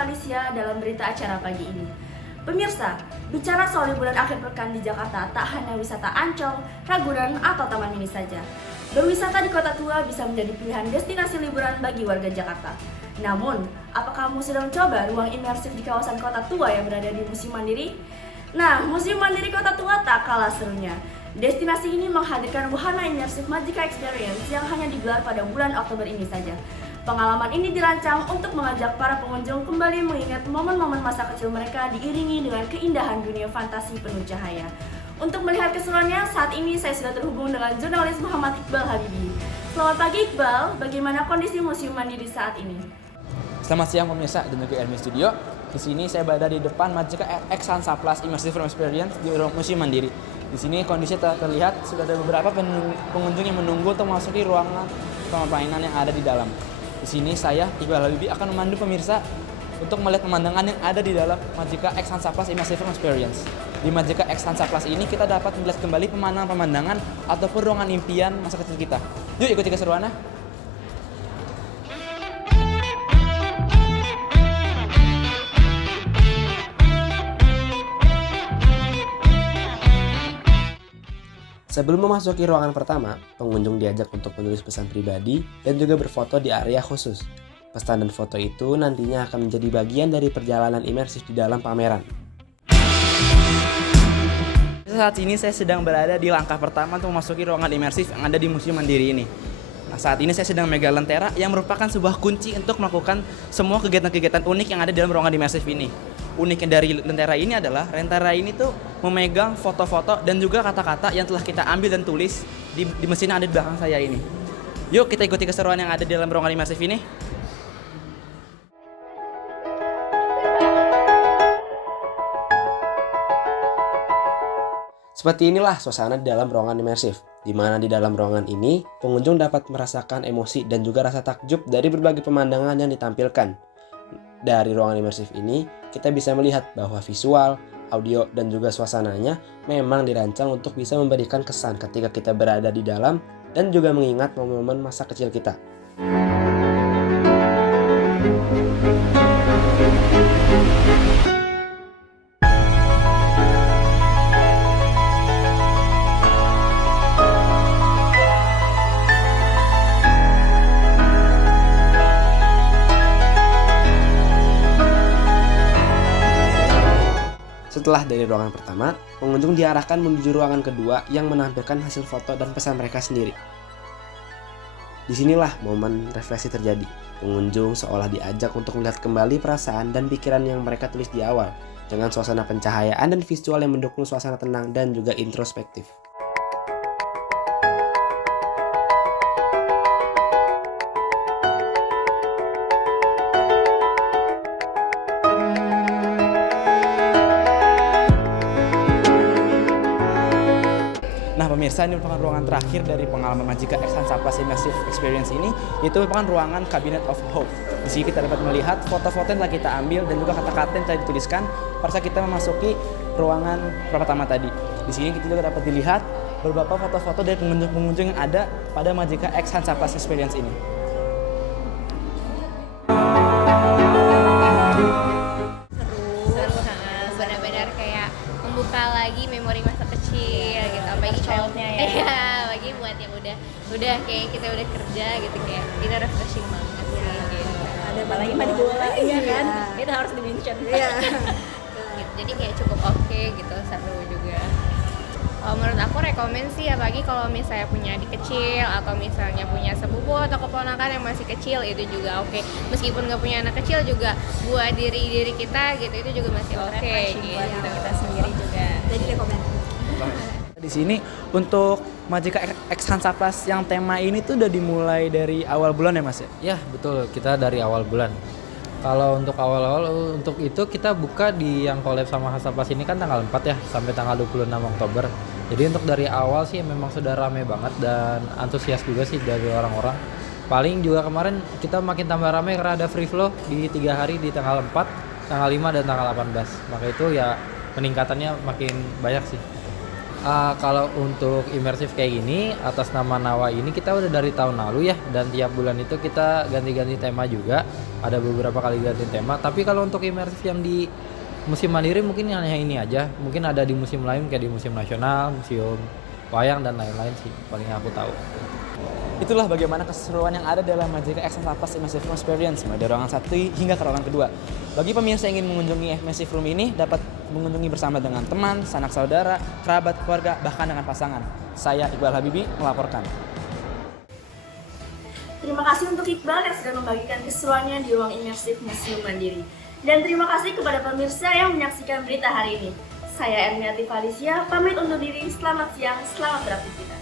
Valencia dalam berita acara pagi ini. Pemirsa, bicara soal liburan akhir pekan di Jakarta tak hanya wisata Ancol, Ragunan, atau Taman Mini saja. Berwisata di Kota Tua bisa menjadi pilihan destinasi liburan bagi warga Jakarta. Namun, apakah kamu sudah mencoba ruang imersif di kawasan Kota Tua yang berada di Museum Mandiri? Nah, Museum Mandiri Kota Tua tak kalah serunya. Destinasi ini menghadirkan wahana imersif Magica Experience yang hanya digelar pada bulan Oktober ini saja. Pengalaman ini dirancang untuk mengajak para pengunjung kembali mengingat momen-momen masa kecil mereka diiringi dengan keindahan dunia fantasi penuh cahaya. Untuk melihat keseruannya, saat ini saya sudah terhubung dengan jurnalis Muhammad Iqbal Habibi. Selamat pagi Iqbal, bagaimana kondisi Museum Mandiri saat ini? Selamat siang pemirsa dan juga Elmi Studio. Di sini saya berada di depan Magica X Hansa Plus Immersive Room Experience di Museum Mandiri. Di sini kondisi terlihat sudah ada beberapa pengunjung yang menunggu untuk memasuki ruangan permainan yang ada di dalam. Di sini saya, Iqbal Habibi, akan memandu pemirsa untuk melihat pemandangan yang ada di dalam Magica X Hansa Plus Immersive Room Experience. Di Magica X Hansa Plus ini kita dapat melihat kembali pemandangan-pemandangan ataupun ruangan impian masa kecil kita. Yuk ikuti keseruannya. Sebelum memasuki ruangan pertama, pengunjung diajak untuk menulis pesan pribadi dan juga berfoto di area khusus. Pesan dan foto itu nantinya akan menjadi bagian dari perjalanan imersif di dalam pameran. Saat ini saya sedang berada di langkah pertama untuk memasuki ruangan imersif yang ada di Museum Mandiri ini. Nah, saat ini saya sedang memegang lentera yang merupakan sebuah kunci untuk melakukan semua kegiatan-kegiatan unik yang ada di dalam ruangan imersif ini. Uniknya dari lentera ini adalah lentera ini tuh memegang foto-foto dan juga kata-kata yang telah kita ambil dan tulis di mesin yang ada di belakang saya ini. Yuk kita ikuti keseruan yang ada di dalam ruangan imersif ini. Seperti inilah suasana di dalam ruangan imersif, di mana di dalam ruangan ini pengunjung dapat merasakan emosi dan juga rasa takjub dari berbagai pemandangan yang ditampilkan. Dari ruangan imersif ini, kita bisa melihat bahwa visual, audio, dan juga suasananya memang dirancang untuk bisa memberikan kesan ketika kita berada di dalam dan juga mengingat momen-momen masa kecil kita. Setelah dari ruangan pertama, pengunjung diarahkan menuju ruangan kedua yang menampilkan hasil foto dan pesan mereka sendiri. Disinilah momen refleksi terjadi. Pengunjung seolah diajak untuk melihat kembali perasaan dan pikiran yang mereka tulis di awal, dengan suasana pencahayaan dan visual yang mendukung suasana tenang dan juga introspektif. Nah pemirsa, ini merupakan ruangan terakhir dari pengalaman Magica X Hansa Plus Immersive Experience ini, yaitu merupakan ruangan Cabinet of Hope. Di sini kita dapat melihat foto-foto yang telah kita ambil dan juga kata-kata yang telah dituliskan pada saat kita memasuki ruangan pertama tadi. Di sini kita juga dapat dilihat beberapa foto-foto dari pengunjung-pengunjung yang ada pada Magica X Hansa Plus Experience ini. Benar-benar kayak membuka lagi memori masa kecil gitu, apalagi childnya ya. Iya, bagi buat yang udah kayak kita udah kerja gitu, kayak kita refreshing banget sih gitu. Ada apalagi mandi bola ya kan, itu harus di-mention. Iya. Gitu. Jadi kayak cukup oke gitu, seru juga. Menurut aku rekomen sih, apalagi kalau misalnya punya adik kecil atau misalnya punya sepupu atau keponakan yang masih kecil, itu juga oke. Meskipun nggak punya anak kecil juga buat diri kita gitu, itu juga masih oke gitu. Buat kita sendiri juga. Jadi rekomen. Di sini untuk Magica X Hansa Plus yang tema ini tuh udah dimulai dari awal bulan ya Mas ya? Ya betul, kita dari awal bulan. Kalau untuk awal-awal untuk itu kita buka di yang collab sama Hansa Plus ini kan tanggal 4 ya sampai tanggal 26 Oktober. Jadi untuk dari awal sih memang sudah ramai banget dan antusias juga sih dari orang-orang. Paling juga kemarin kita makin tambah ramai karena ada free flow di 3 hari di tanggal 4, tanggal 5 dan tanggal 18. Maka itu ya peningkatannya makin banyak sih. Kalau untuk imersif kayak gini atas nama Nawa ini kita udah dari tahun lalu ya, dan tiap bulan itu kita ganti-ganti tema juga, ada beberapa kali ganti tema. Tapi kalau untuk imersif yang di musim mandiri mungkin hanya ini aja, mungkin ada di musim lain kayak di musim nasional, museum wayang dan lain-lain sih paling aku tahu. Itulah bagaimana keseruan yang ada dalam Majalengka X Plus Immersive Room Experience mulai dari ruangan 1 hingga ke ruangan kedua. Bagi pemirsa yang ingin mengunjungi Immersive Room ini dapat mengunjungi bersama dengan teman, sanak saudara, kerabat, keluarga, bahkan dengan pasangan. Saya Iqbal Habibi melaporkan. Terima kasih untuk Iqbal yang sudah membagikan keseruannya di ruang imersif Museum Mandiri. Dan terima kasih kepada pemirsa yang menyaksikan berita hari ini. Saya Ermiati Falicia, pamit undur diri. Selamat siang, selamat beraktivitas.